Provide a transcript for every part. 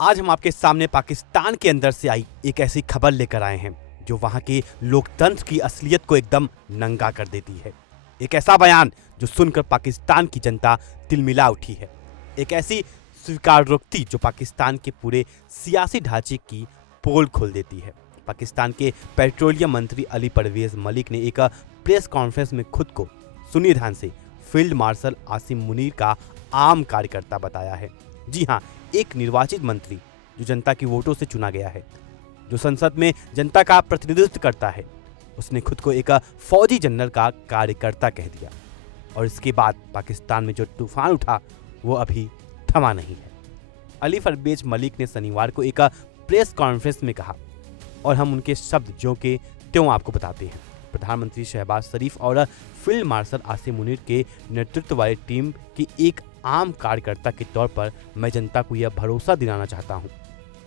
आज हम आपके सामने पाकिस्तान के अंदर से आई एक ऐसी खबर लेकर आए हैं जो वहां के लोकतंत्र की असलियत को एकदम नंगा कर देती है। एक ऐसा बयान जो सुनकर पाकिस्तान की जनता तिलमिला उठी है। एक ऐसी स्वीकारोक्ति जो पाकिस्तान के पूरे सियासी ढांचे की पोल खोल देती है। पाकिस्तान के पेट्रोलियम मंत्री अली परवेज मलिक ने एक प्रेस कॉन्फ्रेंस में खुद को सुनिए ध्यान से फील्ड मार्शल आसिम मुनीर का आम कार्यकर्ता बताया है। जी हाँ, एक निर्वाचित मंत्री जो जनता की वोटों से चुना गया है, जो संसद में जनता का प्रतिनिधित्व करता है, उसने खुद को एक फौजी जनरल का कार्यकर्ता कह दिया। और इसके बाद पाकिस्तान में जो तूफान उठा वो अभी थमा नहीं है। अली परवेज मलिक ने शनिवार को एक प्रेस कॉन्फ्रेंस में कहा और हम उनके शब्द जो के त्यों आपको बताते हैं। प्रधानमंत्री शहबाज शरीफ और फील्ड मार्शल आसिम मुनीर के नेतृत्व वाली टीम की एक आम कार्यकर्ता के तौर पर मैं जनता को यह भरोसा दिलाना चाहता हूं।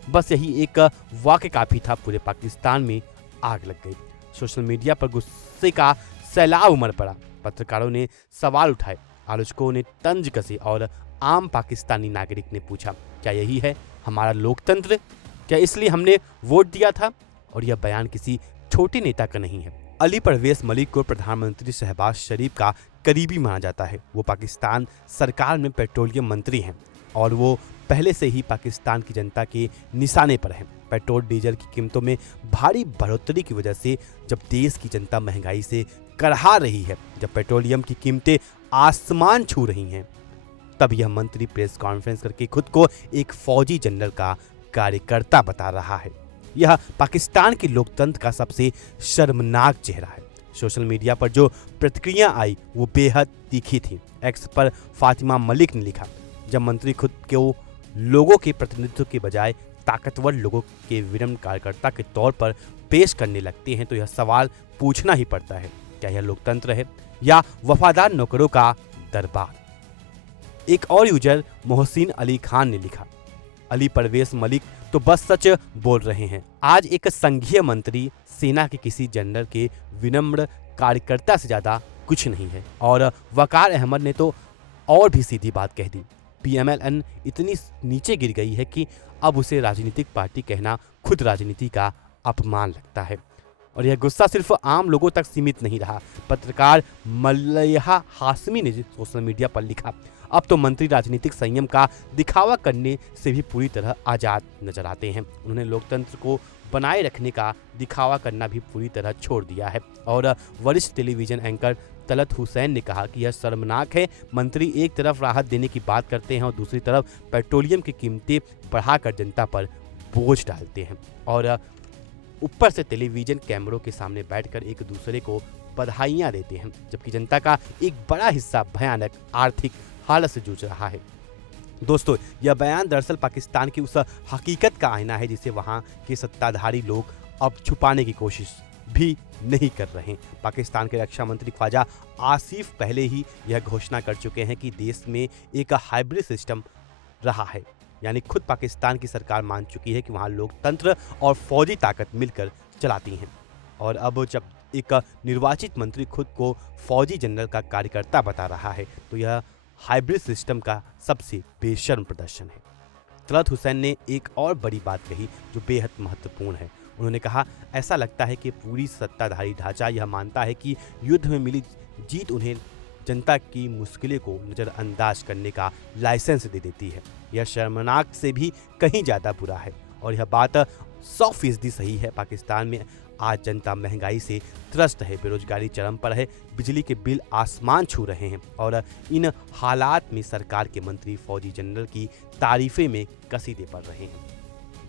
बस यही एक वाक़या काफ़ी था, पूरे पाकिस्तान में आग लग गई। सोशल मीडिया पर गुस्से का सैलाब उमड़ पड़ा। पत्रकारों ने सवाल उठाए, आलोचकों ने तंज कसे और आम पाकिस्तानी नागरिक ने पूछा, क्या यही है हमारा लोकतंत्र? क्या इसलिए हमने वोट दिया था? और यह बयान किसी छोटे नेता का नहीं है। अली परवेज मलिक को प्रधानमंत्री शहबाज शरीफ का करीबी माना जाता है। वो पाकिस्तान सरकार में पेट्रोलियम मंत्री हैं और वो पहले से ही पाकिस्तान की जनता के निशाने पर हैं। पेट्रोल डीजल की कीमतों में भारी बढ़ोतरी की वजह से जब देश की जनता महंगाई से करहा रही है, जब पेट्रोलियम की कीमतें आसमान छू रही हैं, तब यह मंत्री प्रेस कॉन्फ्रेंस करके खुद को एक फौजी जनरल का कार्यकर्ता बता रहा है। यह पाकिस्तान के लोकतंत्र का सबसे शर्मनाक चेहरा है। सोशल मीडिया पर जो प्रतिक्रिया आई वो बेहद तीखी थी। एक्स पर फातिमा मलिक ने लिखा, जब मंत्री खुद को लोगों के प्रतिनिधित्व के बजाय ताकतवर लोगों के विनम्र कार्यकर्ता के तौर पर पेश करने लगते हैं तो यह सवाल पूछना ही पड़ता है, क्या यह लोकतंत्र है या वफादार नौकरों का दरबार? एक और यूजर मोहसिन अली खान ने लिखा, अली परवेज मलिक तो बस सच बोल रहे हैं। आज एक संघीय मंत्री सेना के किसी जनरल के विनम्र कार्यकर्ता से ज़्यादा कुछ नहीं है। और वकार अहमद ने तो और भी सीधी बात कह दी, PMLN इतनी नीचे गिर गई है कि अब उसे राजनीतिक पार्टी कहना खुद राजनीति का अपमान लगता है। और यह गुस्सा सिर्फ आम लोगों तक सीमित नहीं रहा। पत्रकार मल्लिहा हाशमी ने सोशल मीडिया पर लिखा, अब तो मंत्री राजनीतिक संयम का दिखावा करने से भी पूरी तरह आज़ाद नजर आते हैं। उन्होंने लोकतंत्र को बनाए रखने का दिखावा करना भी पूरी तरह छोड़ दिया है। और वरिष्ठ टेलीविजन एंकर तलत हुसैन ने कहा कि यह शर्मनाक है, मंत्री एक तरफ राहत देने की बात करते हैं और दूसरी तरफ पेट्रोलियम की कीमतें बढ़ाकर जनता पर बोझ डालते हैं और ऊपर से टेलीविजन कैमरों के सामने बैठकर एक दूसरे को बधाइयाँ देते हैं, जबकि जनता का एक बड़ा हिस्सा भयानक आर्थिक हालत से जूझ रहा है। दोस्तों, यह बयान दरअसल पाकिस्तान की उस हकीकत का आईना है जिसे वहां के सत्ताधारी लोग अब छुपाने की कोशिश भी नहीं कर रहे। पाकिस्तान के रक्षा मंत्री ख्वाजा आसिफ पहले ही यह घोषणा कर चुके हैं कि देश में एक हाइब्रिड सिस्टम रहा है, यानी खुद पाकिस्तान की सरकार मान चुकी है कि वहाँ लोकतंत्र और फौजी ताकत मिलकर चलाती हैं। और अब जब एक निर्वाचित मंत्री खुद को फौजी जनरल का कार्यकर्ता बता रहा है तो यह हाइब्रिड सिस्टम का सबसे बेशर्म प्रदर्शन है। तलत हुसैन ने एक और बड़ी बात कही जो बेहद महत्वपूर्ण है। उन्होंने कहा, ऐसा लगता है कि पूरी सत्ताधारी ढांचा यह मानता है कि युद्ध में मिली जीत उन्हें जनता की मुश्किलें को नज़रअंदाज करने का लाइसेंस दे देती है। यह शर्मनाक से भी कहीं ज़्यादा बुरा है और यह बात 100% सही है। पाकिस्तान में आज जनता महंगाई से त्रस्त है, बेरोजगारी चरम पर है, बिजली के बिल आसमान छू रहे हैं और इन हालात में सरकार के मंत्री फौजी जनरल की तारीफें में कसीदे पड़ रहे हैं।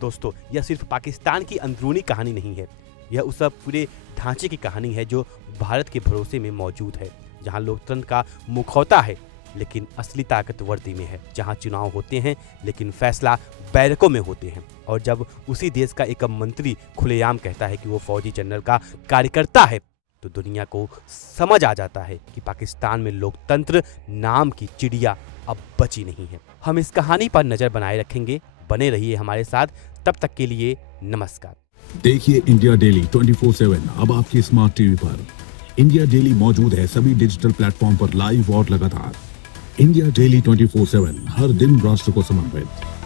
दोस्तों, यह सिर्फ पाकिस्तान की अंदरूनी कहानी नहीं है, यह उस पूरे ढांचे की कहानी है जो भारत के भरोसे में मौजूद है, जहां लोकतंत्र का मुखौटा है लेकिन असली ताकत वर्दी में है, जहां चुनाव होते हैं लेकिन फैसला बैरकों में होते हैं। और जब उसी देश का एक मंत्री खुलेआम कहता है कि वो फौजी जनरल का कार्यकर्ता है तो दुनिया को समझ आ जाता है कि पाकिस्तान में लोकतंत्र नाम की चिड़िया अब बची नहीं है। हम इस कहानी पर नजर बनाए रखेंगे। बने रहिए हमारे साथ, तब तक के लिए नमस्कार। देखिए इंडिया डेली 24/7 अब आपकी स्मार्ट टीवी पर। इंडिया डेली मौजूद है सभी डिजिटल प्लेटफॉर्म पर लाइव और लगातार। इंडिया डेली 24/7 हर दिन राष्ट्र को समर्पित।